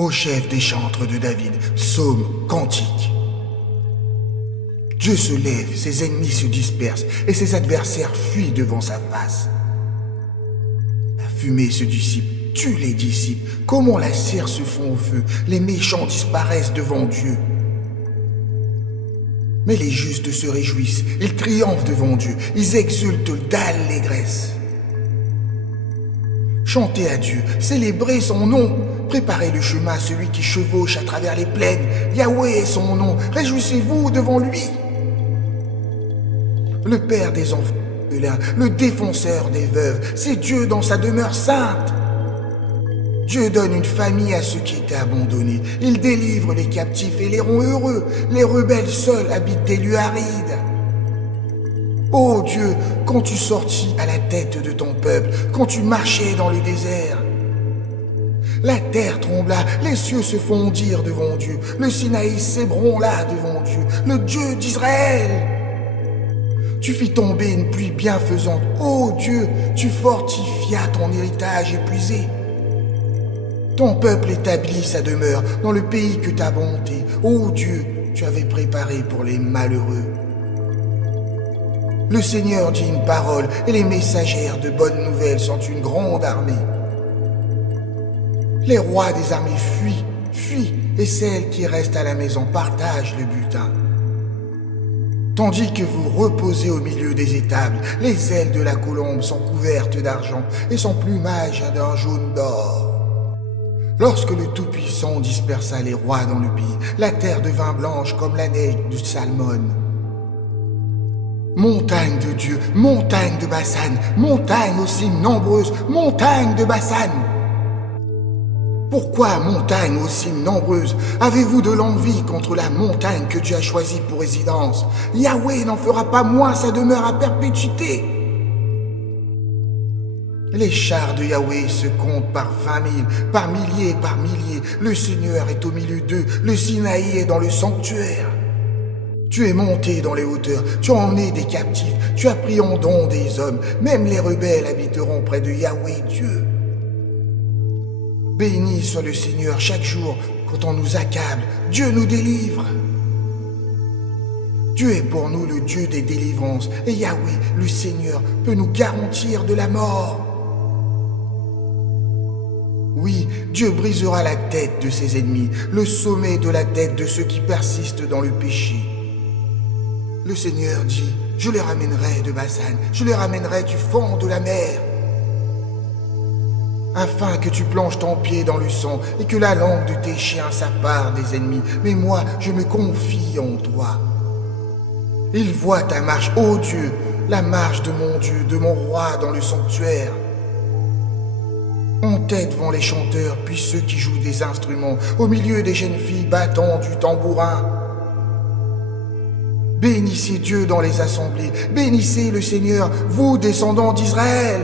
Au chef des chantres de David, psaume, cantique. Dieu se lève, ses ennemis se dispersent et ses adversaires fuient devant sa face. La fumée se dissipe, tue les disciples, comment la cire se fond au feu, les méchants disparaissent devant Dieu. Mais les justes se réjouissent, ils triomphent devant Dieu, ils exultent d'allégresse. Chantez à Dieu, célébrez son nom, préparez le chemin à celui qui chevauche à travers les plaines. Yahweh est son nom, réjouissez-vous devant lui. Le Père des enfants, le défenseur des veuves, c'est Dieu dans sa demeure sainte. Dieu donne une famille à ceux qui étaient abandonnés. Il délivre les captifs et les rend heureux. Les rebelles seuls habitent des lieux arides. Ô Dieu, quand tu sortis à la tête de ton peuple, quand tu marchais dans le désert, la terre trembla, les cieux se fondirent devant Dieu, le Sinaï s'ébranla devant Dieu, le Dieu d'Israël. Tu fis tomber une pluie bienfaisante. Ô Dieu, tu fortifias ton héritage épuisé. Ton peuple établit sa demeure dans le pays que ta bonté, ô Dieu, tu avais préparé pour les malheureux. Le Seigneur dit une parole et les messagères de bonnes nouvelles sont une grande armée. Les rois des armées fuient et celles qui restent à la maison partagent le butin. Tandis que vous reposez au milieu des étables, les ailes de la colombe sont couvertes d'argent et son plumage a d'un jaune d'or. Lorsque le Tout-Puissant dispersa les rois dans le pays, la terre devint blanche comme la neige du Salmon. Montagne de Dieu, montagne de Bassan, montagne aux cimes nombreuses, montagne de Bassan. Pourquoi, montagne aux cimes nombreuses, avez-vous de l'envie contre la montagne que Dieu a choisie pour résidence? Yahweh n'en fera pas moins sa demeure à perpétuité. Les chars de Yahweh se comptent par 20 000, par milliers et par milliers. Le Seigneur est au milieu d'eux, le Sinaï est dans le sanctuaire. Tu es monté dans les hauteurs, tu as emmené des captifs, tu as pris en don des hommes. Même les rebelles habiteront près de Yahweh Dieu. Béni soit le Seigneur chaque jour quand on nous accable. Dieu nous délivre. Dieu est pour nous le Dieu des délivrances et Yahweh, le Seigneur, peut nous garantir de la mort. Oui, Dieu brisera la tête de ses ennemis, le sommet de la tête de ceux qui persistent dans le péché. Le Seigneur dit, je les ramènerai de Bassan, je les ramènerai du fond de la mer, afin que tu plonges ton pied dans le sang et que la langue de tes chiens s'appare des ennemis. Mais moi, je me confie en toi. Il voit ta marche, ô Dieu, la marche de mon Dieu, de mon roi dans le sanctuaire. En tête vont les chanteurs, puis ceux qui jouent des instruments, au milieu des jeunes filles battant du tambourin. Bénissez Dieu dans les assemblées, bénissez le Seigneur, vous descendants d'Israël.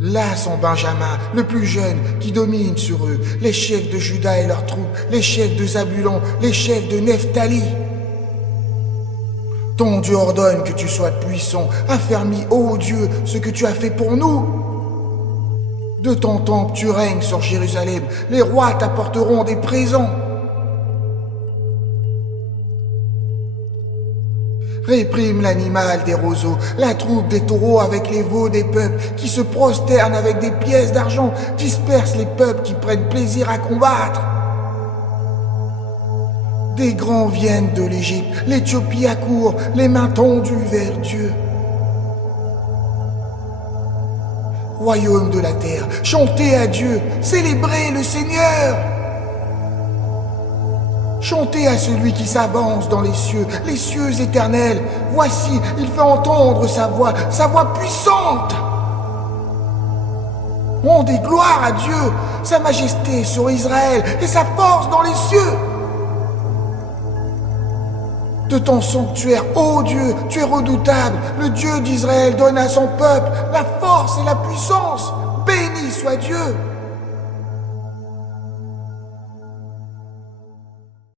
Là sont Benjamin, le plus jeune, qui domine sur eux, les chefs de Juda et leurs troupes, les chefs de Zabulon, les chefs de Nephtali. Ton Dieu ordonne que tu sois puissant, affermis, ô Dieu, ce que tu as fait pour nous. De ton temple tu règnes sur Jérusalem, les rois t'apporteront des présents. Réprime l'animal des roseaux, la troupe des taureaux avec les veaux des peuples qui se prosternent avec des pièces d'argent, disperse les peuples qui prennent plaisir à combattre. Des grands viennent de l'Égypte, l'Éthiopie accourt, les mains tendues vers Dieu. Royaume de la terre, chantez à Dieu, célébrez le Seigneur. Chantez à celui qui s'avance dans les cieux éternels. Voici, il fait entendre sa voix puissante. Rendez gloire à Dieu, sa majesté sur Israël et sa force dans les cieux. De ton sanctuaire, ô Dieu, tu es redoutable. Le Dieu d'Israël donne à son peuple la force et la puissance. Béni soit Dieu.